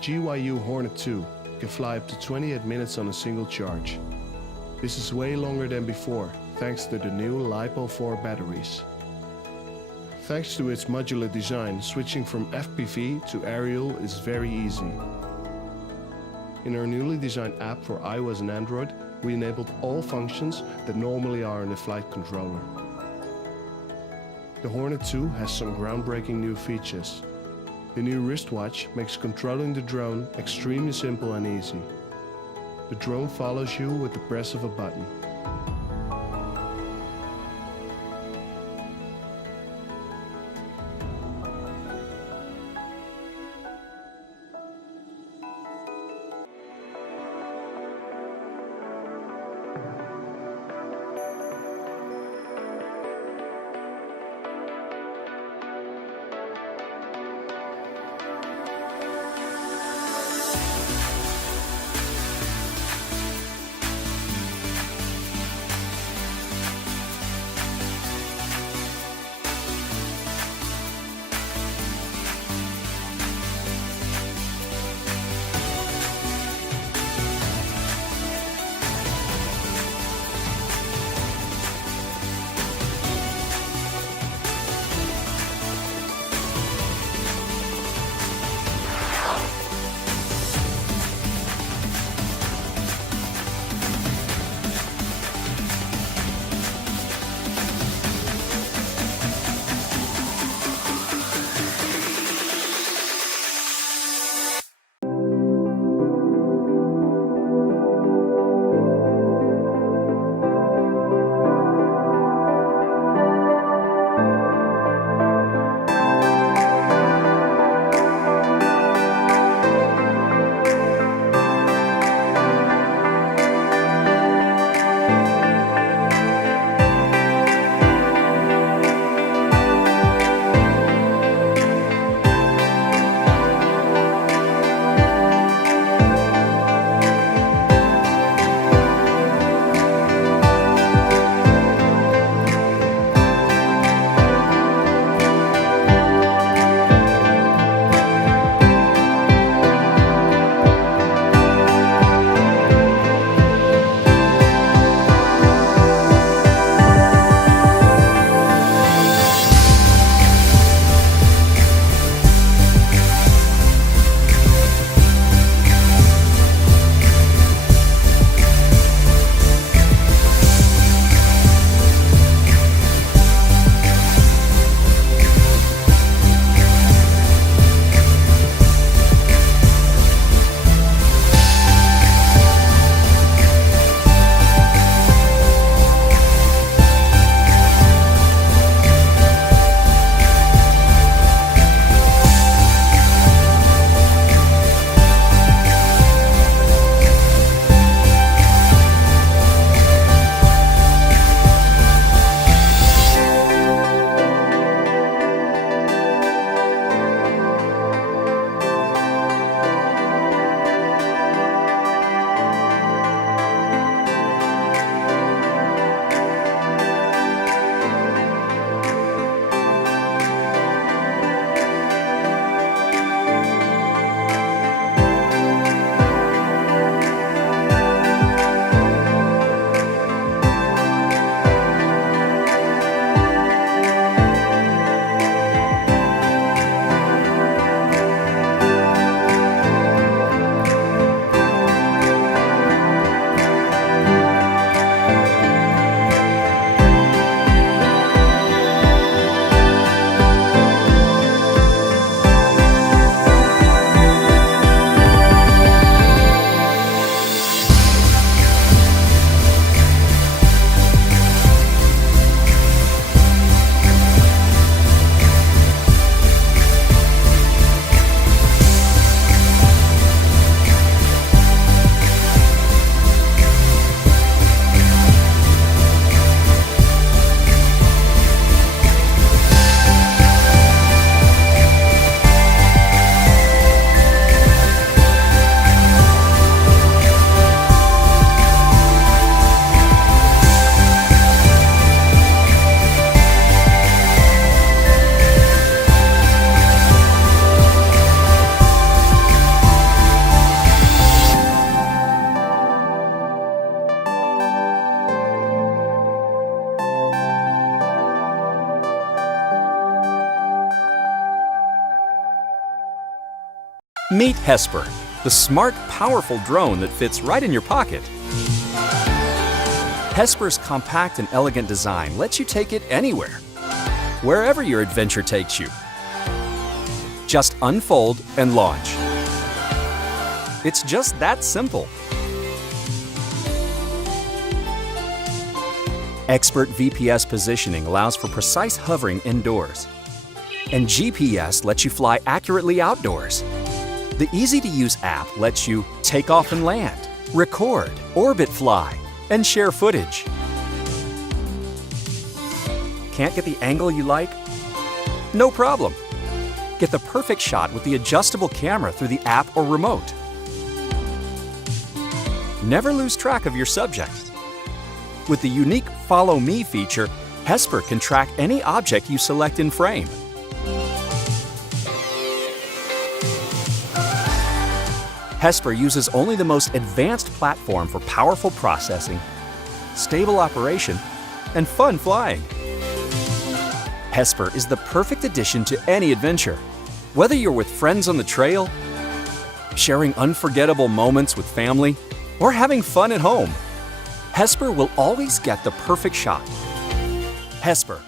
GYU Hornet 2 can fly up to 28 minutes on a single charge. This is way longer than before, thanks to the new LiPo4 batteries. Thanks to its modular design, switching from FPV to aerial is very easy. In our newly designed app for iOS and Android, we enabled all functions that normally are in the flight controller. The Hornet 2 has some groundbreaking new features. The new wristwatch makes controlling the drone extremely simple and easy. The drone follows you with the press of a button. Meet Hesper, the smart, powerful drone that fits right in your pocket. Hesper's compact and elegant design lets you take it anywhere, wherever your adventure takes you. Just unfold and launch. It's just that simple. Expert VPS positioning allows for precise hovering indoors. And GPS lets you fly accurately outdoors. The easy-to-use app lets you take off and land, record, orbit fly, and share footage. Can't get the angle you like? No problem. Get the perfect shot with the adjustable camera through the app or remote. Never lose track of your subject. With the unique Follow Me feature, Hesper can track any object you select in frame. Hesper uses only the most advanced platform for powerful processing, stable operation, and fun flying. Hesper is the perfect addition to any adventure. Whether you're with friends on the trail, sharing unforgettable moments with family, or having fun at home, Hesper will always get the perfect shot. Hesper,